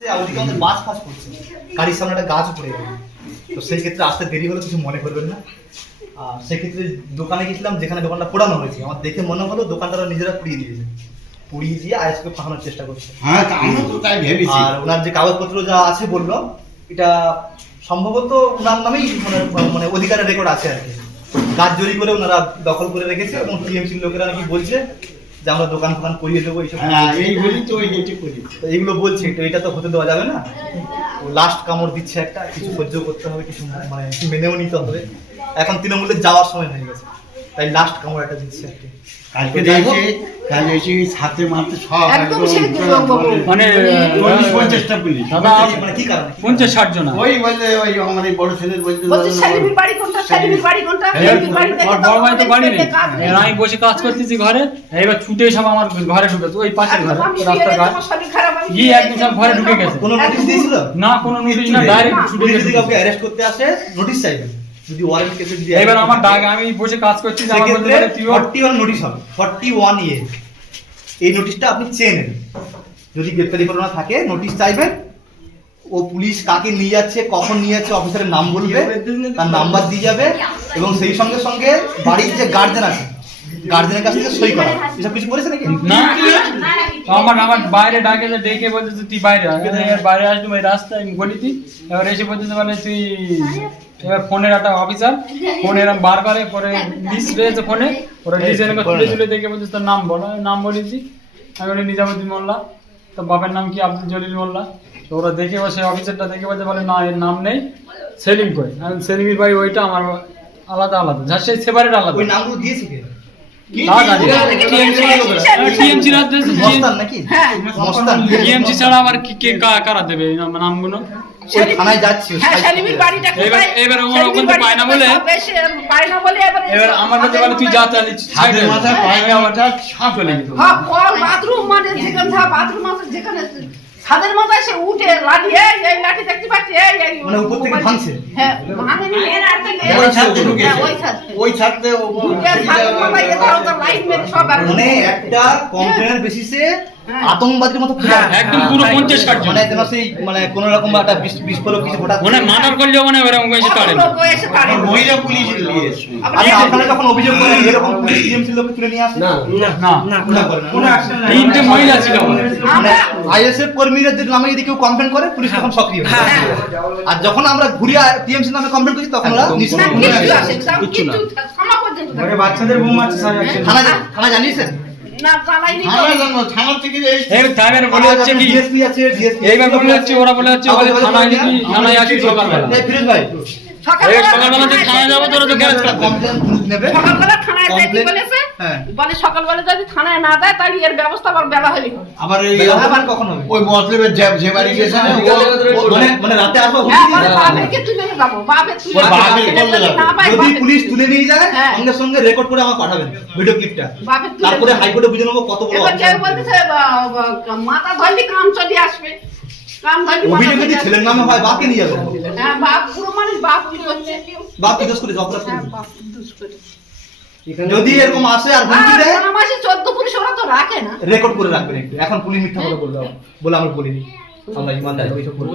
ওদিকে আমাদের বাস ফাস পড়ছে, গাড়ির সামনে একটা গাছ পড়ে গেল, তো সেই ক্ষেত্রে আসতে দেরি হলো, কিছু মনে করবেন না। আর সেক্ষেত্রে দোকানে গেছিলাম, যেখানে দোকানটা পোড়ানো হয়েছে, আমার দেখে মনে হলো দোকানটা নিজেরা পুড়িয়ে দিয়েছে, পুড়িয়ে দিয়ে আইএসকে ফাঁসানোর চেষ্টা করছে। হ্যাঁ, আমরা তো তাই ভেবেছি। আর ওনার যে কাগজপত্র যা আছে বললো, এটা সম্ভবত ওনার নামেই মানে অধিকারের রেকর্ড আছে আর কি। গাছ জড়ি করে ওনারা দখল করে রেখেছে এবং টিএমসির লোকেরা নাকি বলছে যে আমরা দোকান ফোকান করিয়ে দেবো এইসব। হ্যাঁ, এই বলি তো এই যেটা করি। তো এইগুলো বলছে, তো এটা তো হতে দেওয়া যাবে না। ও লাস্ট কামড় দিচ্ছে একটা, কিছু সহ্য করতে হবে, কিছু মানে মেনেও নিতে হবে। এখন তৃণমূলের যাওয়ার সময় হয়ে গেছে, তাই লাস্ট কামড় একটা দিচ্ছে আর কি। কালকে দেখে কালকে এসে ছাত্রে মাত্র সব একদম সেই দুর্লভবাবু। মানে 40-50টা পুলিশ। দাদা মানে কি কারণে 50-60 জন ওই বললে ওই আমার এই বড় ছেলের বলছে বলছে শালিনীর বাড়ি কোনটা, শালিনীর বাড়ি কোনটা, শালিনীর বাড়ি থেকে বড় ভাই তো বাড়ি নেই, আমি বসে কাজ করতেছি ঘরে, এবার ছুটে সব আমার ঘরে ঢুকেছে, ওই পাশের ঘরে রাস্তার ঘাট গিয়ে একদম সব ঘরে ঢুকে গেছে। কোনো নোটিশ দিয়েছিল না, কোনো নোটিশ না, ডাইরেক্ট ছুটে পুলিশ যদি গেছে। কাউকে অ্যারেস্ট করতে আসে নোটিশ চাইবেন, যদি ওয়ারেন্ট কেসে যদি এবার আমার ডাক, আমি বসে কাজ করছি, আমার বলতে সেক্ষেত্রে পারে তুইও 41 নোটিশ হবে, 41 ইয়ে। এই নোটিশটা আপনি চেয়ে নেন, যদি গ্রেপ্তারি পরোয়ানা থাকে নোটিশ চাইবেন। ও পুলিশ কাকে নিয়ে যাচ্ছে, কখন নিয়ে যাচ্ছে, অফিসারের নাম বলবে, তার নাম্বার দিয়ে যাবে, এবং সেই সঙ্গে সঙ্গে বাড়ির যে গার্জেন আছে গার্জেনের কাছ থেকে সই করা। এসব কিছু করেছে নাকি? না, আমার বাইরে ডাকে, ডেকে বলতেছে তুই বাইরে আয়। এবার বাইরে আসলাম, ওই রাস্তায় আমি গলিতে, এবার এসে বলতেছে মানে তুই, এবার ফোনের একটা অফিসার ফোন এরকম বার করে, পরে লিস্ট রয়েছে ফোনে, ওরা ডিজাইন তুলে তুলে দেখে বলতেছে তোর নাম বলো, আমি নাম বলেছি, আমি বলি নিজামুদ্দিন মোল্লা, তো বাপের নাম কি আব্দুল জলিল মোল্লা। তো ওরা দেখে, সেই অফিসারটা দেখে বলতে বলে না এর নাম নেই, সেলিম কই, আমি সেলিমের বাড়ি ওইটা, আমার আলাদা আলাদা, যার সেই সেপারেট আলাদা। ওই নামগুলো দিয়েছে কে? টিএমসি ছাড়া আবার কে কারা দেবে এই নামগুলো? ওই থানায় যাচ্ছি, এবার ওখান থেকে পায় না বলে, এবার আমার কাছে বলে তুই যা তাহলে ছাদের মাথায় পায়না ওটা সাপ চলে গেছে। বাথরুম মানে যেখানে বাথরুম আছে, যেখানে ছাদের মাথায় সে উঠে লাঠি, এই লাঠি দেখতে পাচ্ছি, এই মানে উপর থেকে ভাঙছে। হ্যাঁ, ভাঙেনি, এর আর থেকে ওই ছাদে ঢুকেছে। ওই ছাদে। ওই ছাদে ছাদের মাথায় এটাও তো লাইট মেরে সব আর মানে একটা কমপ্লেনের বেসিসে আতঙ্কবাদীর মতো ফেলা। একদম পুরো 50-60 জন, মানে যেন সেই মানে কোন রকম একটা বিস্ফোরক কিছু হঠাৎ মানে মার্ডার করলেও মানে ওরকম এসে পারে না। লোক এসে পারে না। মহিলা পুলিশ নিয়ে এসছে। আচ্ছা, আপনারা যখন অভিযোগ করেন এরকম পুলিশ টিএমসি লোককে তুলে নিয়ে আসে? না, কোনো অ্যাকশন নাই। তিনটে মহিলা ছিল। মানে আইএসএফ কর্মীদের নামে যদি কেউ কমপ্লেন করে পুলিশ তখন সক্রিয় হয়। আর যখন আমরা ঘুরে টিএমসি নামে কমপ্লেন করছি তখন ওরা না, নিষ্ক্রিয়। কিচ্ছু আসে না, কিচ্ছু থামা পর্যন্ত থাকে না। বাচ্চাদের বোম মারছে থানা জানিয়েছেন? না, জানাইনি তো। থানা থেকে এসছে। এই তাদের বলে হচ্ছে কি, ডিএসপি আছে, ডিএসপি এইবার বলে হচ্ছে, ওরা বলে হচ্ছে বলে থানায় নাকি, থানায় আসি সকালবেলা। এই ফিরোজ ভাই এই সকালবেলা যে থানায় যাবো তোরা তো গ্যারেজ করতে। কমপ্লেন নেবে, সকালবেলা থানায় যাইতে Complaint? বলেছে। হ্যাঁ। বলে সকালবেলা যদি থানায় না যায় তাহলে এর ব্যবস্থা আবার বেলা হলে হবে। আবার এই আবার কখন হবে? ওই মতলবের যে বাড়ি গেছে না, মানে রাতে আসবো হ্যাঁ, বলে বাপেরকে তুলে নিয়ে যাবো, বাপের তুলে ওর বাপের নিয়ে করলে যদি না পায়, যদি বাপের- পুলিশ তুলে নিয়ে যায় হ্যাঁ। সঙ্গে সঙ্গে রেকর্ড করে আমাকে পাঠাবেন ভিডিও ক্লিপটা, বাপের তুলে তারপরে নিয়ে- হাইকোর্টে বুঝে নেবো কত বড় এবার কেউ অপরাধ। বলতেছে মাথা ধরলে কাম চলে আসবে, কাম ধরলে মাথা অভিযোগ চলে যদি আসবে। ছেলের নামে হয় বাপকে নিয়ে যাবেন। হ্যাঁ, বাপ পুরো মানুষ বাপ কি করছে, বাপ কি দোষ করেছে, অপরাধ হ্যাঁ, করেছে? বাপ দুষ করে। যদি এরকম আসে আর হুমকি দেয় আর মাসে 14 পুলিশ ওরা তো রাখে না। রেকর্ড করে রাখবেন একটু। এখন পুলিশ মিথ্যা কথা বলবে বলে আমরা বলিনি, আমরা ইমানদার ওইসব বলবো।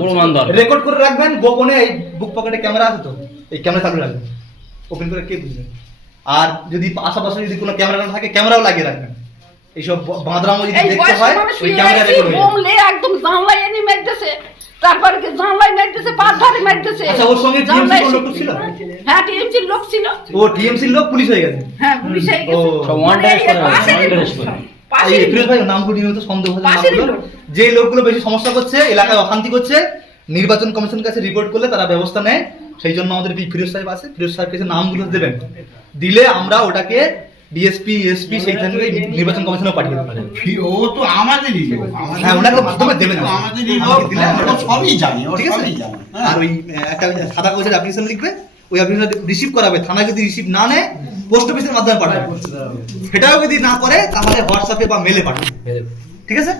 রেকর্ড করে রাখবেন গোপনে, এই বুক পকেটে ক্যামেরা আছে তো, এই ক্যামেরা চালু রাখবেন, ওপেন করে কে বুঝবে। আর যদি আশেপাশে যদি কোনো ক্যামেরা না থাকে ক্যামেরাও লাগিয়ে রাখবেন। এইসব বাঁদরামো যদি এই দেখতে বয়স্ক হয় মানুষ ওই শুয়ে ক্যামেরা আছে, রেকর্ড হয়ে বোম যাবে। লে একদম জানলায় এনে মেরেছে, তারপরে কি জানলায় মেরেছে, পাঁচ ধারে মেরেছে। আচ্ছা, ওর সঙ্গে TMC র লোক ছিল? হ্যাঁ, টিএমসি লোক ছিল। ও টিএমসির লোক পুলিশ হয়ে গেছে। হ্যাঁ, পুলিশ হয়ে গেছে। ও, সব ওয়ান্টেড করে, ওয়ান্টেড করে। এই পাশের ফিরোজ ভাই নামগুলো নিয়মিত সন্দেহ হচ্ছে পাশেরই নামগুলো। লোক। যে লোকগুলো বেশি সমস্যা করছে, এলাকায় অশান্তি করছে, নির্বাচন কমিশনের কাছে রিপোর্ট করলে তারা ব্যবস্থা নেয়। সেই জন্য আমাদের ফিরোজ সাহেব আছে, ফিরোজ সাহেব কাছে নামগুলো দেবেন, দিলে আমরা ওটাকে ডিএসপি এসপি সেই থেকে নির্বাচন কমিশনে পাঠিয়ে দেবো। ও তো আমাদেরই লোক। হ্যাঁ, ওনাকে প্রথমে দেবেন। আমাদেরই লোক, আমাকে দিলে আমরা ও সবই জানি, ও ঠিক আছে? সবই জানে। আর ওই একটা সাদা কাগজের অ্যাপ্লিকেশন লিখবে, ওই অ্যাপ্লিকেশন রিসিভ করাবে, থানা যদি রিসিভ না নেয় পোস্ট অফিসের মাধ্যমে পাঠাবে। সেটাও যদি না করে তাহলে হোয়াটসঅ্যাপে বা মেলে পাঠাবে, ঠিক আছে?